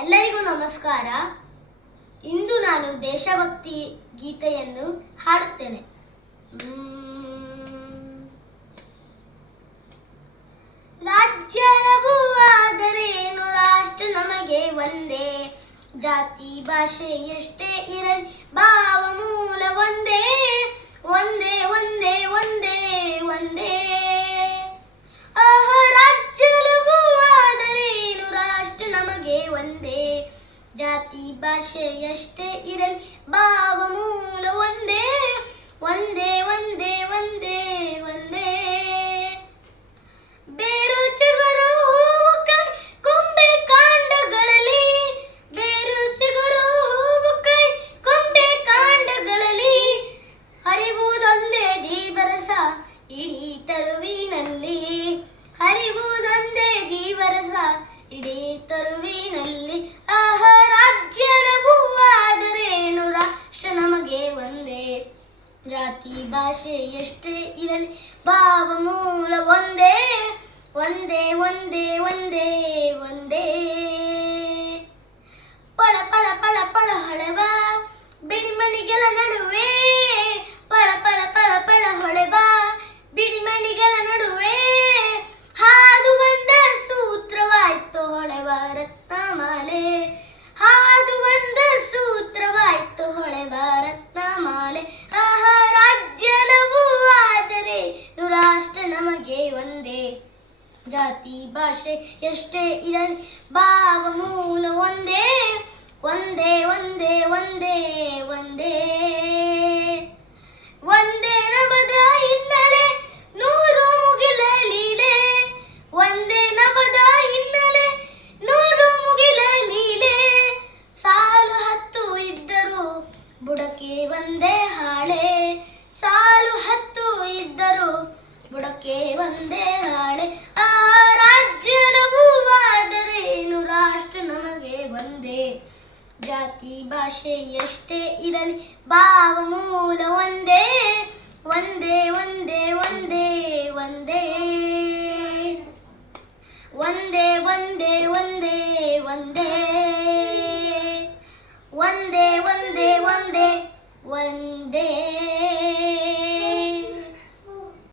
ಎಲ್ಲರಿಗೂ ನಮಸ್ಕಾರ. ಇಂದು ನಾನು ದೇಶಭಕ್ತಿ ಗೀತೆಯನ್ನು ಹಾಡುತ್ತೇನೆ. ರಾಜ್ಯ ಆದರೇನು ರಾಷ್ಟ್ರ ನಮಗೆ ಒಂದೇ. ಜಾತಿ, ಭಾಷೆ ಎಷ್ಟೇ ಇರಲಿ, ಭಾವ ಒಂದೇ ಜಾತಿ ಭಾಷೆ ಎಷ್ಟೇ ಇರಲಿ ಭಾವ ಮೂಲ ಒಂದೇ ಒಂದೇ ಒಂದೇ ಒಂದೇ ಒಂದೇ. ಬೇರು, ಚಿಗುರು ಕೈ ಕೊಂಬೆ ಕಾಂಡಗಳಲ್ಲಿ, ಬೇರು, ಚಿಗುರು ಕೈ ಕೊಂಬೆ ಕಾಂಡಗಳಲ್ಲಿ. ಹರಿವುದೊಂದೇ ಜೀವರಸ, ಇಡೀ ತರುವಿನಲ್ಲಿ ಹರಿವುದೊಂದೇ ಜೀವರಸ ಇಡೀ ತರುವಿನಲ್ಲಿ ಆಹ ರಾಜ್ಯರವು ಆದರೇನು ರಾಷ್ಟ್ರ ನಮಗೆ ಒಂದೇ. ಜಾತಿ, ಭಾಷೆ ಎಷ್ಟೇ ಇರಲಿ, ಭಾವ, ಮೂಲ ಒಂದೇ. ಒಂದೇ ಒಂದೇ ಒಂದೇ ಒಂದೇ. ಪಳ ಪಳ ಪಳ ಪಳ, ಹೊಳೆವ. ಬಿಡಿಮಣಿಗಳ ನಡುವೆ ಹೊಳೆವ ರತ್ನಮಾಲೆ ಹಾದು ಬಂದ ಸೂತ್ರವಾಯ್ತು ಹೊಳೆವ ರತ್ನಮಾಲೆ ಆಹಾ, ರಾಜ್ಯಲವು ಆದರೆ ರಾಷ್ಟ್ರ ನಮಗೆ ಒಂದೇ. ಜಾತಿ, ಭಾಷೆ ಎಷ್ಟೇ ಇರಲಿ, ಭಾವ, ಮೂಲ ಒಂದೇ ಒಂದೇ. ಒಂದೇ ಒಂದೇ ಒಂದೇ ಒಂದೇ. ಬುಡಕ್ಕೆ ಒಂದೇ ಹಾಳೆ. ಸಾಲು ಹತ್ತು ಇದ್ದರು ಬುಡಕ್ಕೆ ಒಂದೇ ಹಾಳೆ. ಆ ರಾಜ್ಯದವಾದರೇನು ರಾಷ್ಟ್ರ ನಮಗೆ ಒಂದೇ. ಜಾತಿ, ಭಾಷೆ ಎಷ್ಟೇ ಇರಲಿ, ಭಾವ, ಮೂಲ ಒಂದೇ. ಒಂದೇ ಒಂದೇ ಒಂದೇ ಒಂದೇ. ಒಂದೇ